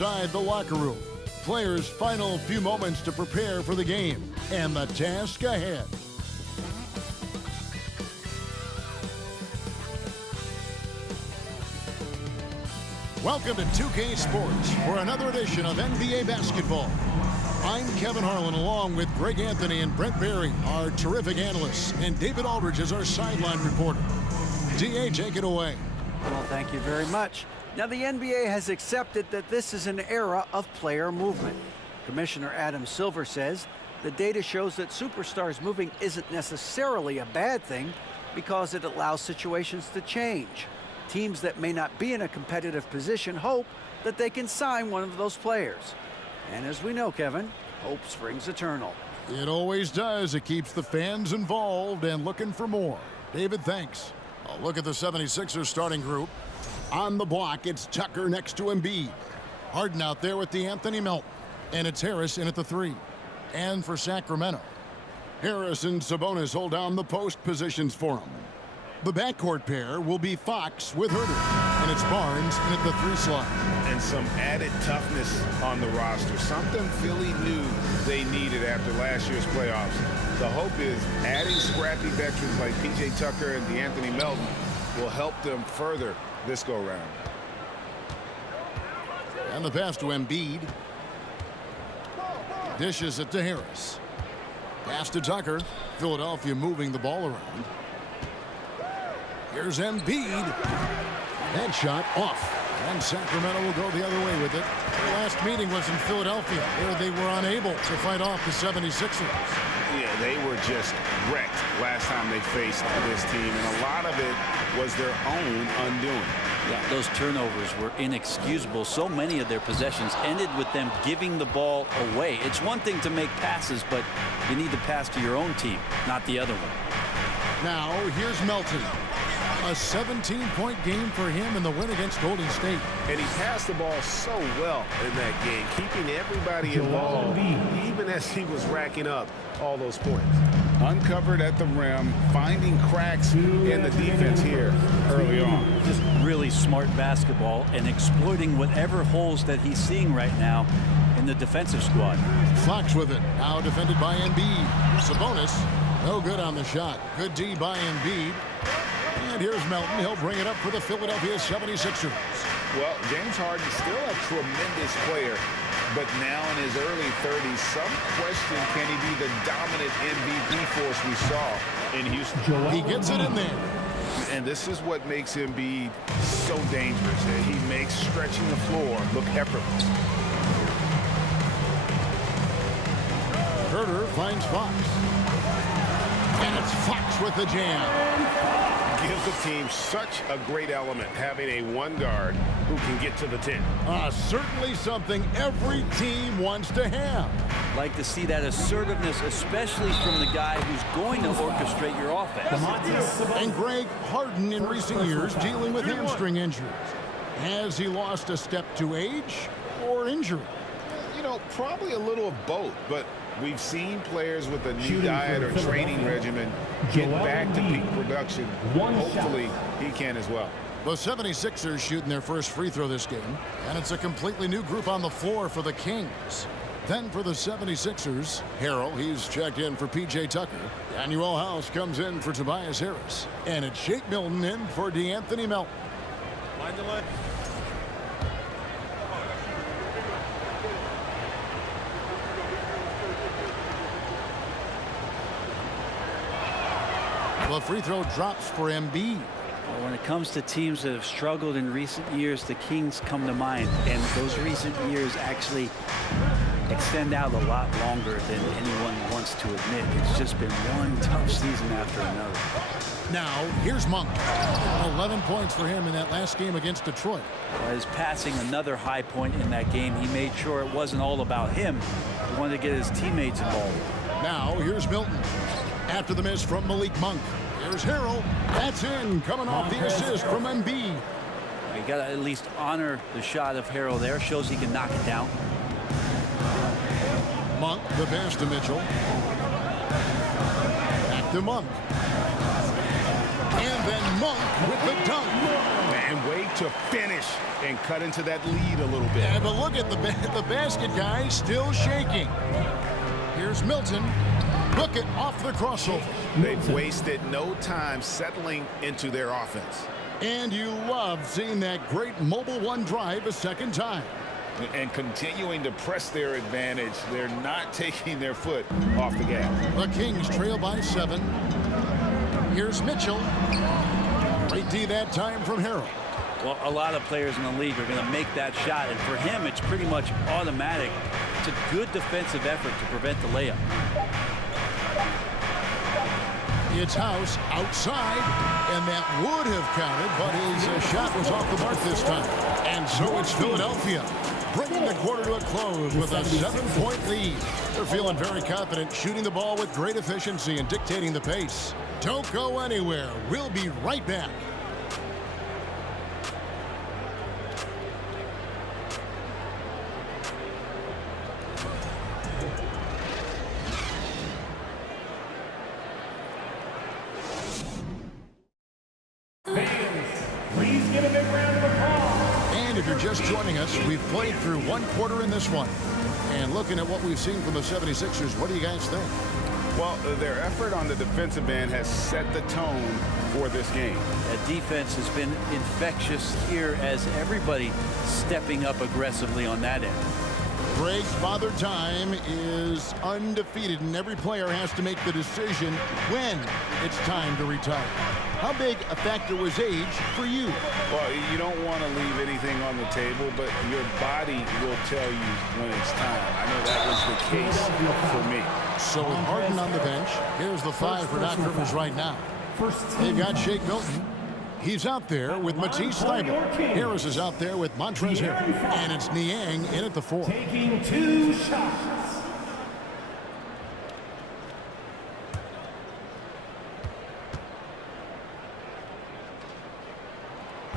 Inside the locker room, players' final few moments to prepare for the game and the task ahead. Welcome to 2K Sports for another edition of NBA basketball. I'm Kevin Harlan along with Greg Anthony and Brent Barry, our terrific analysts, and David Aldridge is our sideline reporter. DA, take it away. Well, thank you very much. Now, the NBA has accepted that this is an era of player movement. Commissioner Adam Silver says the data shows that superstars moving isn't necessarily a bad thing because it allows situations to change. Teams that may not be in a competitive position hope that they can sign one of those players. And as we know, Kevin, hope springs eternal. It always does. It keeps the fans involved and looking for more. David, thanks. A look at the 76ers starting group. On the block, it's Tucker next to Embiid. Harden out there with Anthony Melton. And it's Harris in at the 3. And for Sacramento, Harris and Sabonis hold down the post positions for him. The backcourt pair will be Fox with Herter. And it's Barnes in at the 3 slot. And some added toughness on the roster. Something Philly knew they needed after last year's playoffs. The hope is adding scrappy veterans like P.J. Tucker and Anthony Melton will help them further this go-round. And the pass to Embiid. Dishes it to Harris. Pass to Tucker. Philadelphia moving the ball around. Here's Embiid. That shot off. And Sacramento will go the other way with it. The last meeting was in Philadelphia, where they were unable to fight off the 76ers. Yeah, they were just wrecked last time they faced this team, and a lot of it was their own undoing. Yeah, those turnovers were inexcusable. So many of their possessions ended with them giving the ball away. It's one thing to make passes, but you need to pass to your own team, not the other one. Now, here's Melton. A 17-point game for him in the win against Golden State. And he passed the ball so well in that game, keeping everybody involved, even as he was racking up all those points. Uncovered at the rim, finding cracks in the defense here early on. Just really smart basketball and exploiting whatever holes that he's seeing right now in the defensive squad. Fox with it. Now defended by Embiid. Sabonis, no good on the shot. Good D by Embiid. And here's Melton. He'll bring it up for the Philadelphia 76ers. Well, James Harden's still a tremendous player, but now in his early 30s, some question, can he be the dominant MVP force we saw in Houston? He gets it in there. And this is what makes him be so dangerous. He makes stretching the floor look effortless. Herter finds Fox. And it's Fox with the jam. Gives the team such a great element having a one guard who can get to the 10. Certainly something every team wants to have. Like to see that assertiveness, especially from the guy who's going to orchestrate your offense. And Greg, Harden in recent years dealing with hamstring injuries. Has he lost a step to age or injury? You know, probably a little of both, but we've seen players with a new diet or training regimen get back to peak production. Hopefully, he can as well. The 76ers shooting their first free throw this game, and it's a completely new group on the floor for the Kings. Then for the 76ers, Harrell, he's checked in for P.J. Tucker. Daniel House comes in for Tobias Harris. And it's Shake Milton in for Anthony Melton. Line to line. The free throw drops for Embiid. Well, when it comes to teams that have struggled in recent years, the Kings come to mind. And those recent years actually extend out a lot longer than anyone wants to admit. It's just been one tough season after another. Now, here's Monk. 11 points for him in that last game against Detroit. As passing another high point in that game, he made sure it wasn't all about him. He wanted to get his teammates involved. Now, here's Milton. After the miss from Malik Monk. Here's Harrell. That's in. Coming off the assist from Embiid. You got to at least honor the shot of Harrell there. Shows he can knock it down. Monk, the pass to Mitchell. Back to Monk. And then Monk with the dunk. And wait to finish and cut into that lead a little bit. Yeah, but look at the basket guy still shaking. Here's Milton. Look it off the crossover. They've wasted no time settling into their offense. And you love seeing that great mobile one drive a second time. And continuing to press their advantage. They're not taking their foot off the gas. The Kings trail by 7. Here's Mitchell. Great D that time from Harrell. Well, a lot of players in the league are going to make that shot, and for him, it's pretty much automatic. It's a good defensive effort to prevent the layup. It's House outside, and that would have counted, but his shot was off the mark this time. And so it's Philadelphia, bringing the quarter to a close with a 7-point lead. They're feeling very confident, shooting the ball with great efficiency and dictating the pace. Don't go anywhere. We'll be right back. And if you're just joining us, we've played through one quarter in this one. And looking at what we've seen from the 76ers, what do you guys think? Well, their effort on the defensive end has set the tone for this game. That defense has been infectious here as everybody stepping up aggressively on that end. Greg, Father Time is undefeated, and every player has to make the decision when it's time to retire. How big a factor was age for you? Well, you don't want to leave anything on the table, but your body will tell you when it's time. I know that was the case for me. So with Harden on the bench, here's the 5 for Doc Rivers right now. They've got Shake Milton. He's out there with Matisse Thybulle. Harris is out there with Montrezl Harrell. And it's Niang in at the 4. Taking 2 shots.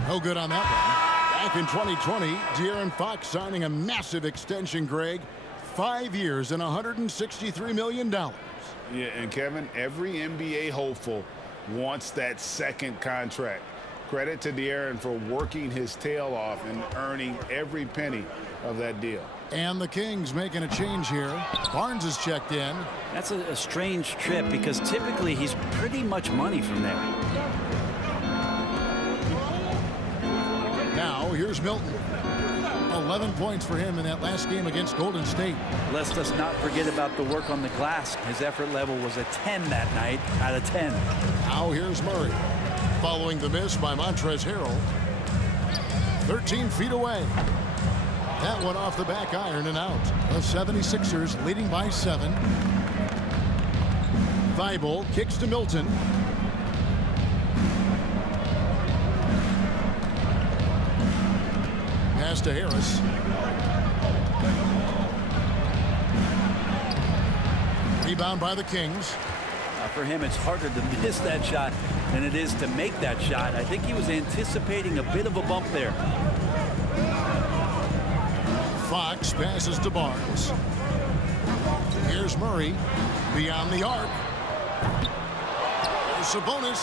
No good on that one. Back in 2020, De'Aaron Fox signing a massive extension, Greg. 5 years and $163 million. Yeah, and Kevin, every NBA hopeful wants that second contract. Credit to De'Aaron for working his tail off and earning every penny of that deal. And the Kings making a change here. Barnes is checked in. That's a strange trip because typically he's pretty much money from there. Now here's Milton. 11 points for him in that last game against Golden State. Let's just not forget about the work on the glass. His effort level was a 10 that night out of 10. Now here's Murray. Following the miss by Montrezl Harrell. 13 feet away. That one off the back iron and out. The 76ers leading by 7. Thybulle kicks to Milton. Pass to Harris. Rebound by the Kings. For him, it's harder to miss that shot than it is to make that shot. I think he was anticipating a bit of a bump there. Fox passes to Barnes. Here's Murray beyond the arc. There's Sabonis,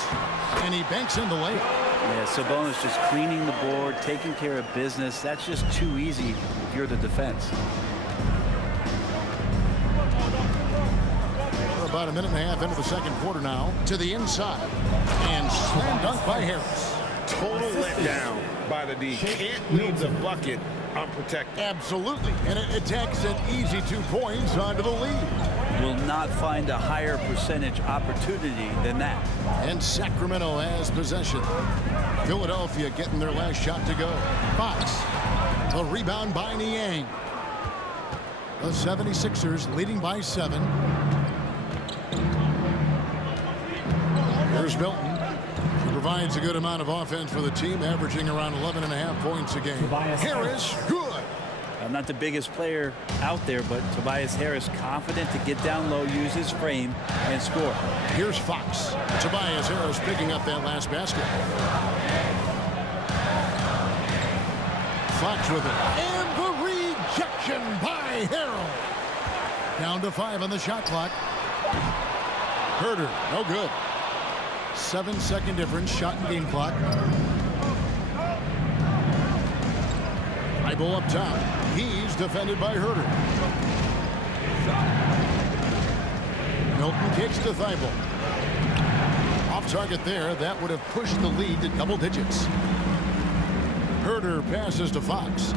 and he banks in the layup. Yeah, Sabonis just cleaning the board, taking care of business. That's just too easy if you're the defense. About a minute and a half into the second quarter now. To the inside. And slam dunk by Harris. Total letdown by the D. Can't leave the bucket unprotected. Absolutely. And it attacks an easy 2 points onto the lead. Will not find a higher percentage opportunity than that. And Sacramento has possession. Philadelphia getting their last shot to go. Fox. The rebound by Niang. The 76ers leading by 7. Here's Milton. He provides a good amount of offense for the team, averaging around 11.5 points a game. Harris, good. I'm not the biggest player out there, but Tobias Harris confident to get down low, use his frame, and score. Here's Fox. Tobias Harris picking up that last basket. Fox with it. And the rejection by Harrell. Down to 5 on the shot clock. Herter, no good. 7-second difference, shot and game clock. Thibault up top. He's defended by Herter. Milton kicks to Thibault. Off target there. That would have pushed the lead to double digits. Herter passes to Fox.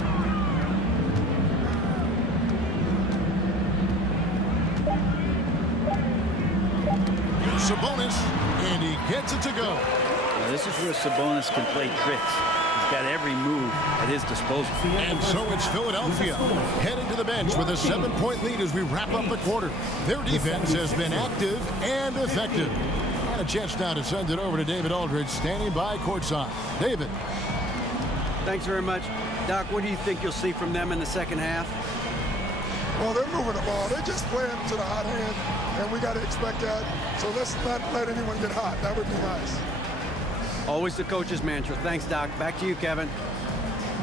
Sabonis, and he gets it to go. Now, this is where Sabonis can play tricks. He's got every move at his disposal. And so it's Philadelphia heading to the bench with a 7-point lead as we wrap up the quarter. Their defense has been active and effective. And a chance now to send it over to David Aldridge, standing by courtside. David. Thanks very much. Doc, what do you think you'll see from them in the second half? Well, they're moving the ball. They're just playing to the hot hand, and we got to expect that. So let's not let anyone get hot. That would be nice. Always the coach's mantra. Thanks, Doc. Back to you, Kevin.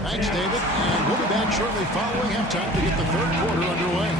Thanks, David. And we'll be back shortly following halftime to get the third quarter underway.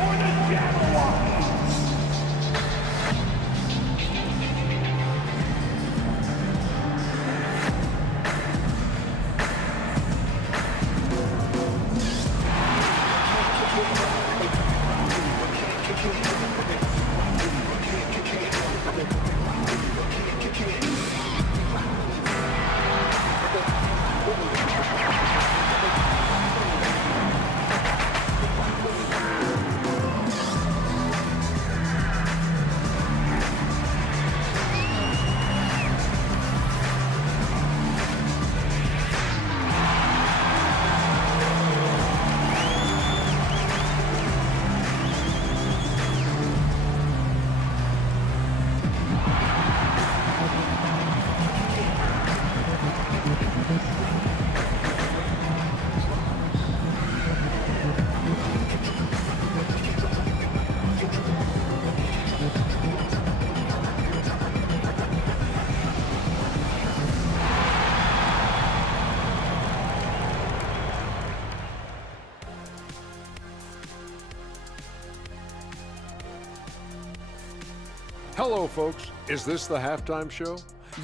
Hello, folks. Is this the halftime show?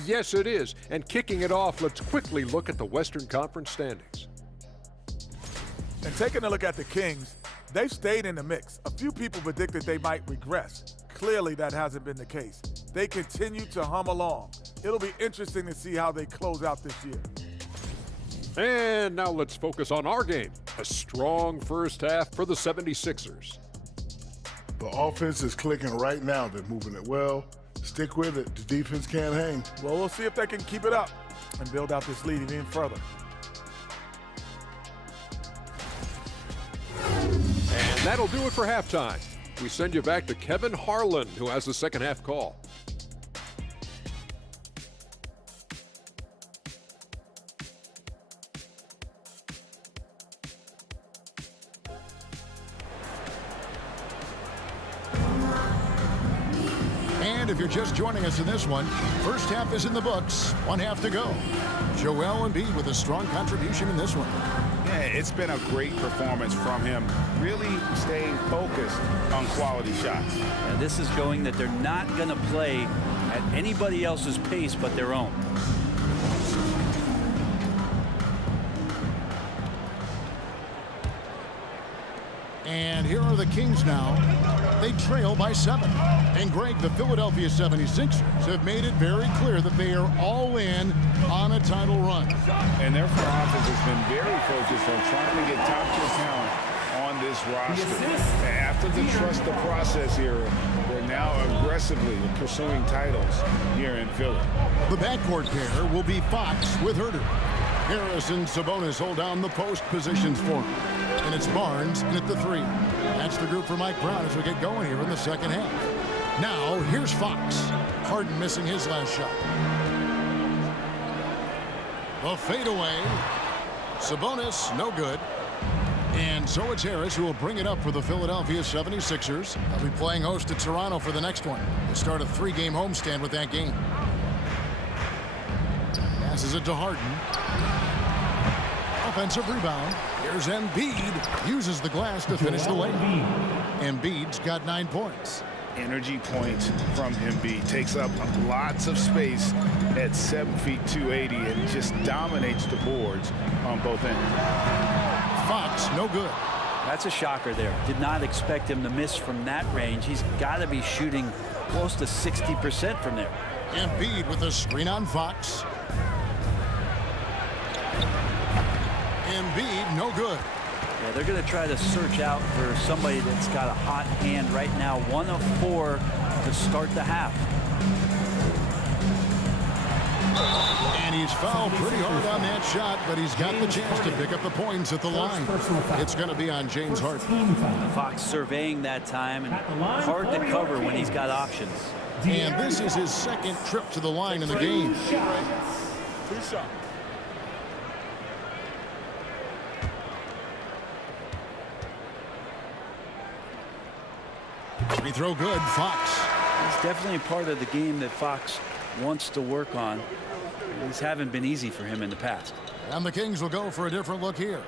Yes, it is. And kicking it off, let's quickly look at the Western Conference standings. And taking a look at the Kings, they've stayed in the mix. A few people predicted they might regress. Clearly, that hasn't been the case. They continue to hum along. It'll be interesting to see how they close out this year. And now let's focus on our game. A strong first half for the 76ers. The offense is clicking right now. They're moving it well. Stick with it. The defense can't hang. Well, we'll see if they can keep it up and build out this lead even further. And that'll do it for halftime. We send you back to Kevin Harlan, who has the second half call. And if you're just joining us in this one, first half is in the books, one half to go. Joel Embiid with a strong contribution in this one. Yeah, it's been a great performance from him, really staying focused on quality shots. And this is showing that they're not going to play at anybody else's pace but their own. And here are the Kings now. They trail by 7. And Greg, the Philadelphia 76ers have made it very clear that they are all in on a title run. And their front office has been very focused on trying to get top-tier talent on this roster. After the trust the process era, they're now aggressively pursuing titles here in Philly. The backcourt pair will be Fox with Herter. Harris and Sabonis hold down the post positions for him. And it's Barnes in at the 3. That's the group for Mike Brown as we get going here in the second half. Now, here's Fox. Harden missing his last shot. The fadeaway. Sabonis, no good. And so it's Harris who will bring it up for the Philadelphia 76ers. They'll be playing host to Toronto for the next one. They start a 3-game homestand with that game. Passes it to Harden. Offensive rebound. Here's Embiid. Uses the glass to finish the layup. Embiid's got 9 points. energy points from Embiid. Takes up lots of space at 7 feet 280 and just dominates the boards on both ends. Fox, no good. That's a shocker there. Did not expect him to miss from that range. He's got to be shooting close to 60% from there. Embiid with a screen on Fox. Embiid, no good. Yeah, they're going to try to search out for somebody that's got a hot hand right now. 1 of 4 to start the half. And he's fouled pretty hard on that shot, but he's got the chance to pick up the points at the line. It's going to be on James Harden. Fox surveying that time, and hard to cover when he's got options. And this is his second trip to the line in the game. 2 shots. Free throw good, Fox. It's definitely a part of the game that Fox wants to work on. These haven't been easy for him in the past. And the Kings will go for a different look here.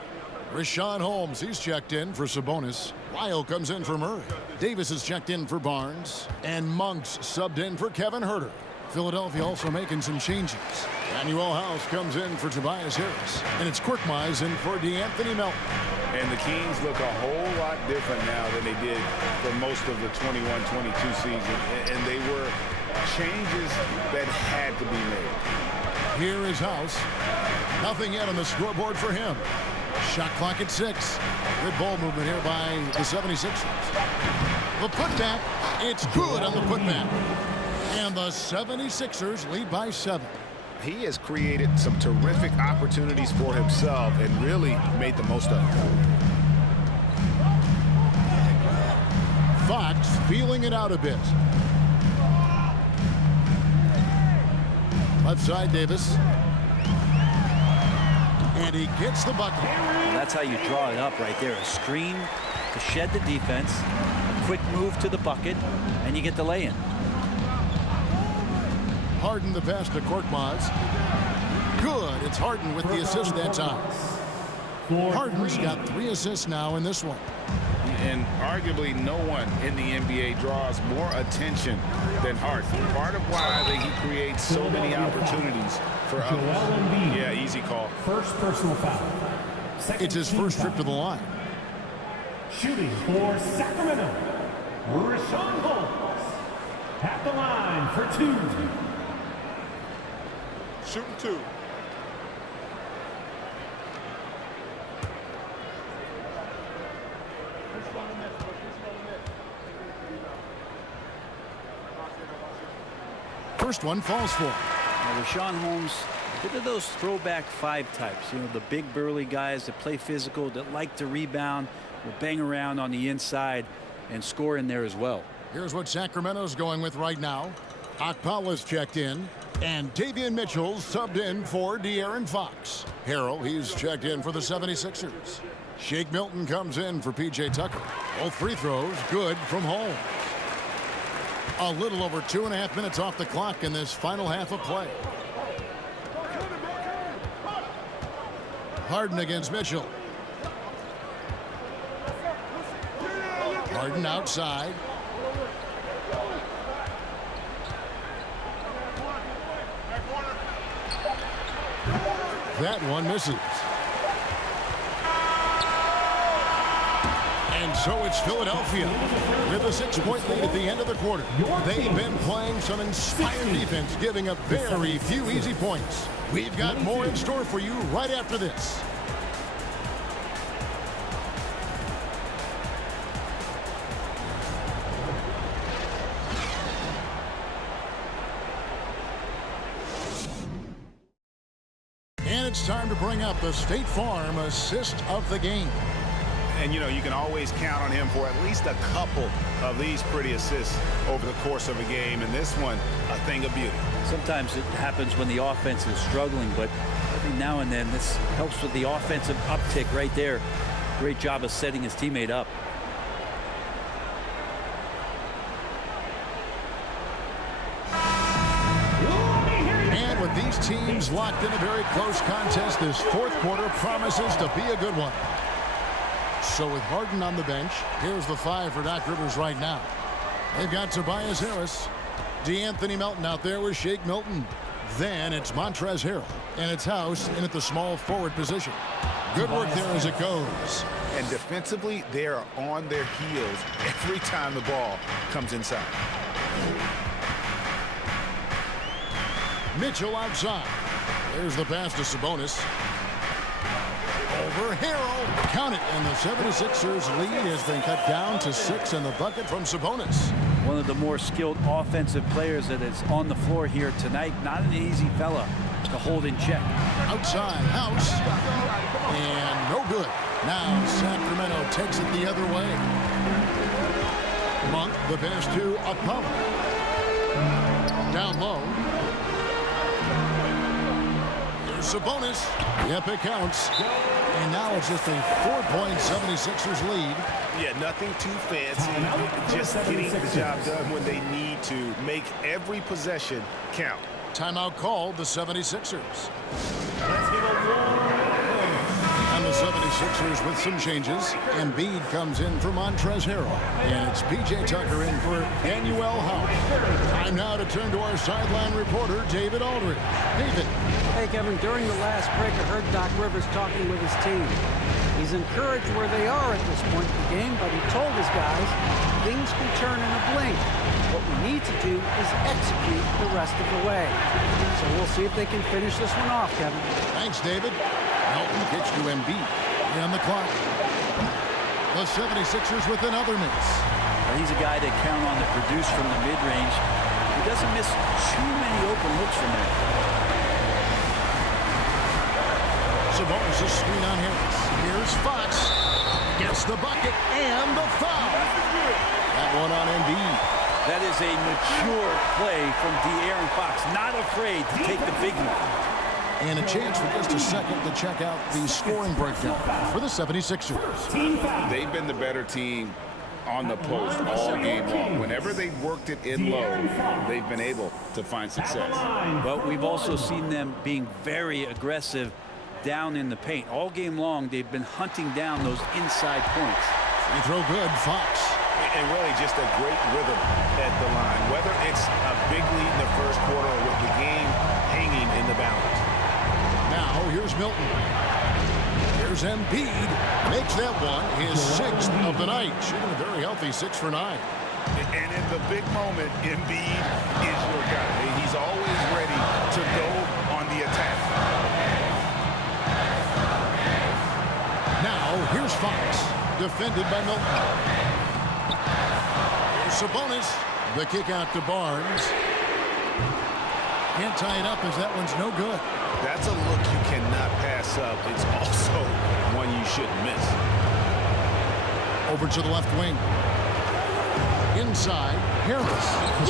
Richaun Holmes, he's checked in for Sabonis. Lyle comes in for Murray. Davis is checked in for Barnes. And Monk's subbed in for Kevin Huerter. Philadelphia also making some changes. Daniel House comes in for Tobias Harris. And it's Korkmaz in for DeAnthony Melton. And the Kings look a whole lot different now than they did for most of the 21-22 season. And they were changes that had to be made. Here is House. Nothing yet on the scoreboard for him. Shot clock at 6. Good ball movement here by the 76ers. The putback. It's good on the putback. And the 76ers lead by 7. He has created some terrific opportunities for himself and really made the most of them. Fox feeling it out a bit. Left side, Davis. And he gets the bucket. That's how you draw it up right there. A screen to shed the defense, a quick move to the bucket, and you get the lay-in. Harden the pass to Korkmaz. Good. It's Harden with the assist that time. Harden's got 3 assists now in this one. And arguably no one in the NBA draws more attention than Harden. Part of why he creates so many opportunities for others. Yeah, easy call. First personal foul. It's his first trip to the line. Shooting for Sacramento, Richaun Holmes. At the line for 2. Shooting 2. First one falls for him. Now, Richaun Holmes, bit of those throwback 5 types. You know, the big burly guys that play physical, that like to rebound, will bang around on the inside and score in there as well. Here's what Sacramento's going with right now. Okpala's checked in. And Davion Mitchell subbed in for De'Aaron Fox. Harrell, he's checked in for the 76ers. Shake Milton comes in for P.J. Tucker. Both free throws good from Holmes. A little over 2.5 minutes off the clock in this final half of play. Harden against Mitchell. Harden outside. That one misses. And so it's Philadelphia with a 6-point lead at the end of the quarter. They've been playing some inspired defense, giving up very few easy points. We've got more in store for you right after this. It's time to bring up the State Farm assist of the game. And, you know, you can always count on him for at least a couple of these pretty assists over the course of a game. And this one, a thing of beauty. Sometimes it happens when the offense is struggling, but every now and then this helps with the offensive uptick right there. Great job of setting his teammate up. These teams locked in a very close contest. This fourth quarter promises to be a good one. So with Harden on the bench, here's the 5 for Doc Rivers right now. They've got Tobias Harris. DeAnthony Melton out there with Shake Milton. Then it's Montrezl Harrell. And it's House in at the small forward position. Good work there as it goes. And defensively, they are on their heels every time the ball comes inside. Mitchell outside. There's the pass to Sabonis. Over Harrell. Count it. And the 76ers lead has been cut down to 6 in the bucket from Sabonis. One of the more skilled offensive players that is on the floor here tonight. Not an easy fella to hold in check. Outside, House. And no good. Now Sacramento takes it the other way. Monk, the pass to Apollo. Down low. There's Sabonis. Yep, it counts. And now it's just a 4-point 76ers lead. Yeah, nothing too fancy. Just getting the job done when they need to. Make every possession count. Timeout called, the 76ers. And the 76ers with some changes. Embiid comes in for Montrezl Harrell. And it's P.J. Tucker in for Danuel House. Time now to turn to our sideline reporter, David Aldridge. David. Hey, Kevin, during the last break, I heard Doc Rivers talking with his team. He's encouraged where they are at this point in the game, but he told his guys things can turn in a blink. What we need to do is execute the rest of the way. So we'll see if they can finish this one off, Kevin. Thanks, David. Melton kicks to Embiid. On the clock. The 76ers with another miss. Well, he's a guy that count on to produce from the mid-range. He doesn't miss too many open looks from there. Sabonis' screen on Harris. Here's Fox. Gets the bucket and the foul. That one on Embiid. That is a mature play from De'Aaron Fox. Not afraid to take the big one. And a chance for just a second to check out the scoring breakdown for the 76ers. They've been the better team on the post all game long. Whenever they've worked it in low, they've been able to find success. But we've also seen them being very aggressive down in the paint. All game long, they've been hunting down those inside points. Free throw good, Fox. And really just a great rhythm at the line. Whether it's a big lead in the first quarter or with the game hanging in the balance. Now, here's Milton. Here's Embiid. Makes that one his 6th of the night. Shooting a very healthy 6 for 9. And in the big moment, Embiid is your guy. He's always ready to go on the attack. Now, here's Fox. Defended by Milton. Here's Sabonis. The kick out to Barnes. Can't tie it up as that one's no good. That's a look you cannot pass up. It's also one you shouldn't miss. Over to the left wing. Inside, Harris.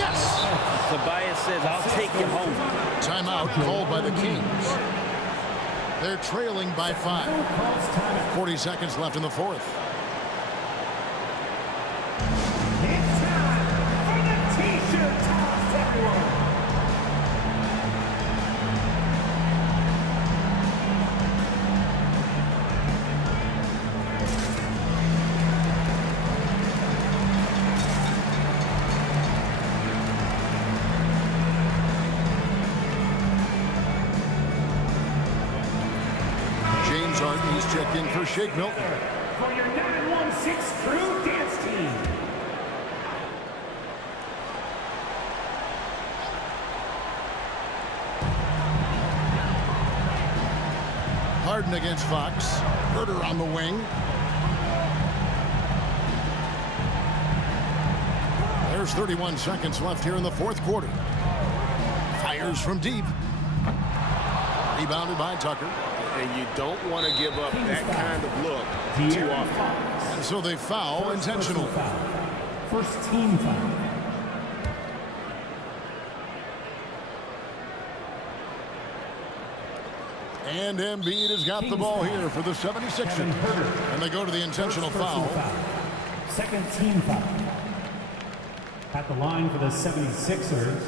Yes! Tobias says, I'll take you home. Timeout called by the Kings. They're trailing by 5. 40 seconds left in the fourth. It's time for the T-shirt toss, everyone. He's checked in for Shake Milton. For your 916 crew dance team. Harden against Fox. Herter on the wing. There's 31 seconds left here in the fourth quarter. Fires from deep. Rebounded by Tucker. And you don't want to give up that kind of look too often. And so they foul intentionally. First team foul. And Embiid has got the ball here for the 76ers. And they go to the intentional foul. Second team foul. At the line for the 76ers,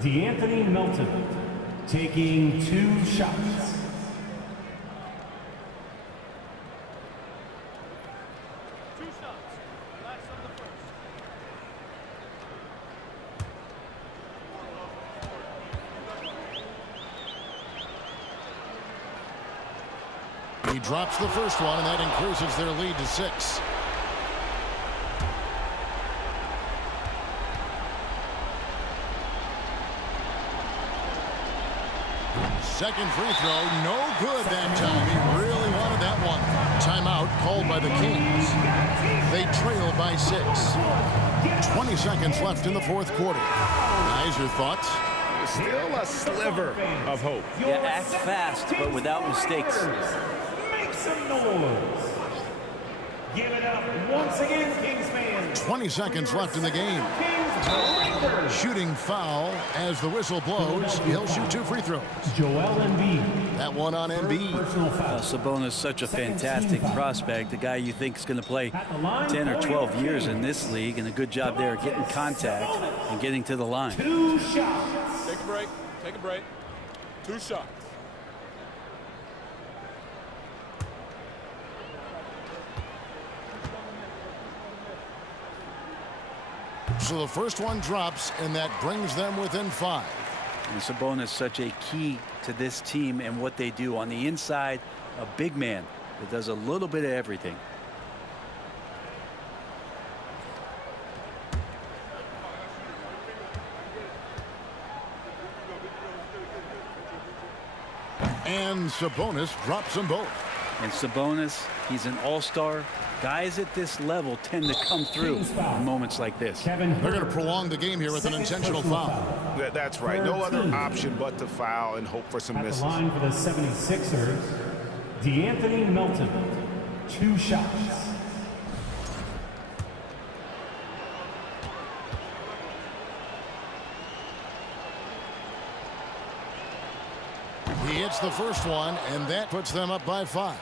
DeAnthony Melton taking 2 shots. He drops the first one, and that increases their lead to 6. Second free throw, no good that time. He really wanted that one. Timeout called by the Kings. They trail by 6. 20 seconds left in the fourth quarter. Guys, your thoughts? Still a sliver of hope. Yeah, act fast, but without mistakes. Make some noise. Give it up once again, Kings fans. 20 seconds left in the game. Shooting foul as the whistle blows. He'll shoot 2 free throws. Joel Embiid. That one on Embiid. Sabonis, such a fantastic prospect, the guy you think is going to play 10 or 12 years in this league, and a good job there getting contact and getting to the line. 2 shots. Take a break. Take a break. 2 shots. So the first one drops, and that brings them within 5. And Sabonis such a key to this team and what they do. On the inside, a big man that does a little bit of everything. And Sabonis drops them both. And Sabonis, he's an all-star. Guys at this level tend to come through in moments like this. They're going to prolong the game here with an intentional foul. That's right. No other option but to foul and hope for some misses. At the line for the 76ers, D'Anthony Melton. 2 shots. He hits the first one, and that puts them up by 5.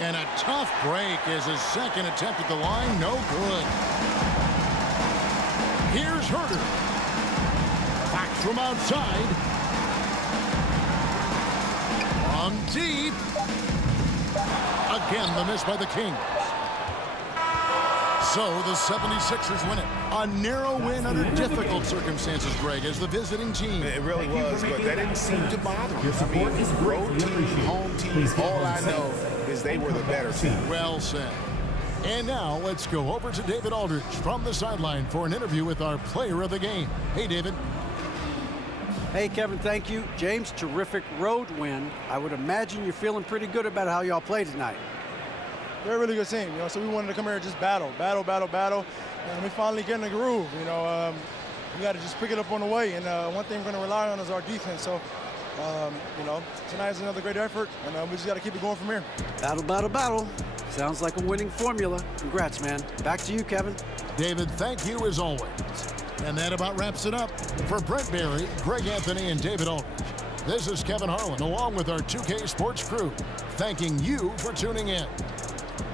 And a tough break is his second attempt at the line. No good. Here's Herter. Back from outside. From deep. Again, the miss by the Kings. So the 76ers win it. A narrow win under difficult circumstances, Greg, as the visiting team. It really was, but that didn't seem to bother him. I mean, road team, home team, all I know is they were the better team. Well said. And now let's go over to David Aldridge from the sideline for an interview with our player of the game. Hey, David. Hey, Kevin, thank you. James, terrific road win. I would imagine you're feeling pretty good about how y'all played tonight. They're a really good team, so we wanted to come here and just battle. And we finally get in the groove, we got to just pick it up on the way. And one thing we're going to rely on is our defense. So, tonight's another great effort, and we just got to keep it going from here. Battle. Sounds like a winning formula. Congrats, man. Back to you, Kevin. David, thank you as always. And that about wraps it up. For Brent Barry, Greg Anthony, and David Aldridge, this is Kevin Harlan, along with our 2K Sports crew, thanking you for tuning in.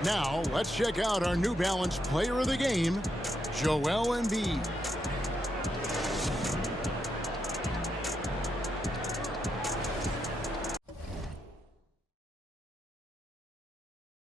Now, let's check out our New Balance player of the game, Joel Embiid.